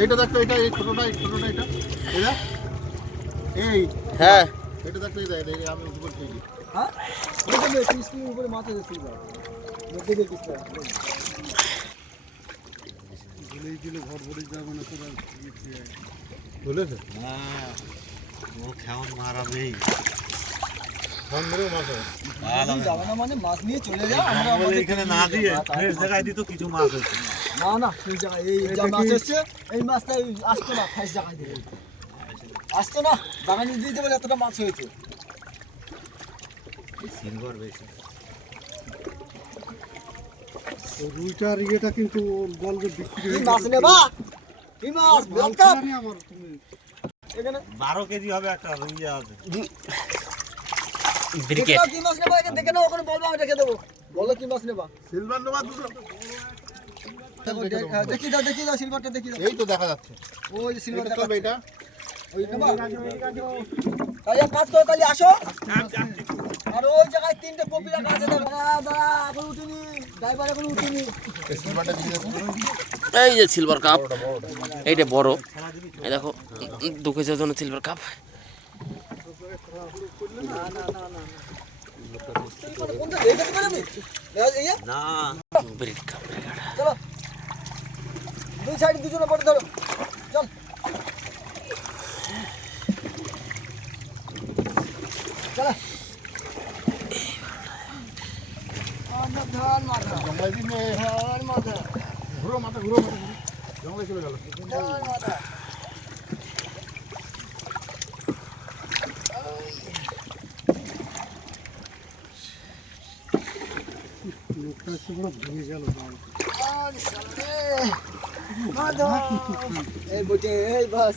এইটা দেখো, এটা এই ছোটটা এটা এটা এই হ্যাঁ এটা দেখো, এই আমি উপর থেকে হ্যাঁ ওটা বে পিসটির উপরে মাথা দিছিল মধ্যে দিয়ে পিসটা গুলেই দিলে ঘর ভরে যাবে না তোরা বলেছে। হ্যাঁ ও কেমন মারাবেই বন্ধুরও মাছ যাবে না মানে মাছ নিয়ে চলে যাও। আমরা আমাদের এখানে না দিয়ে ফ্রেশ জায়গায় দিত কিছু মাছ হয়েছে। না না সেই জায়গায় এই যা মাছ এসছে এই মাছটা আসতো না ফ্রেশ জায়গায় দিয়ে আসতো না বাগানে দিতে বলে এতটা মাছ হয়েছে। সিলভার বেশি রুইটার ইয়েটা কিন্তু বলবে বিক্রি কি মাছ নেবা কি মাছ বেলকা আমার তুমি এখানে 12 কেজি হবে একটা রুই আছে। ব্রিকেট কি মাছ নেবা এটা দেখে নাও, ওখানে বলবো আমি রেখে দেবো। বলো কি মাছ নেবা। সিলভার নেবা দুটো দেখি দাও সিলভারটা দেখি দাও। এই তো দেখা যাচ্ছে ওই যে সিলভারটা এটা এটা ওই নেবা তাহলে এক কাজ করো, তাহলে আসো। আর ওই জায়গায় তিনটে কপি রাখা আছে, দাঁড়া এখন উঠিনি, ড্রাইভার এখন উঠিনি। সিলভারটা দিয়ে দাও। এই যে সিলভার কাপ, এইটা বড়, এই দেখো 2 কেজির জন্য সিলভার কাপ। কোনটা রেখে দিবেন আমি এই না ব্রিড কাপ চলো দুই সাইড দুজনে পড়ে ধরো চল চলো ধান মাথা জঙ্গলে দিনে ধান মাথা ঘুরো মাথা জঙ্গলে চলে গেল। ধান মাথা লোকটা এসে পুরো ভেঙে গেল। এই বইটে এই বাস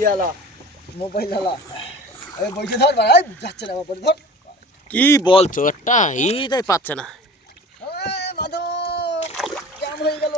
ইয়ালা মোবাইল আলা এই বইটে ধর ভাই যাচ্ছে না বাবা ধর কি বলছো, একটা এইটাই পাচ্ছে না। মাধব কেমন হয়ে গেল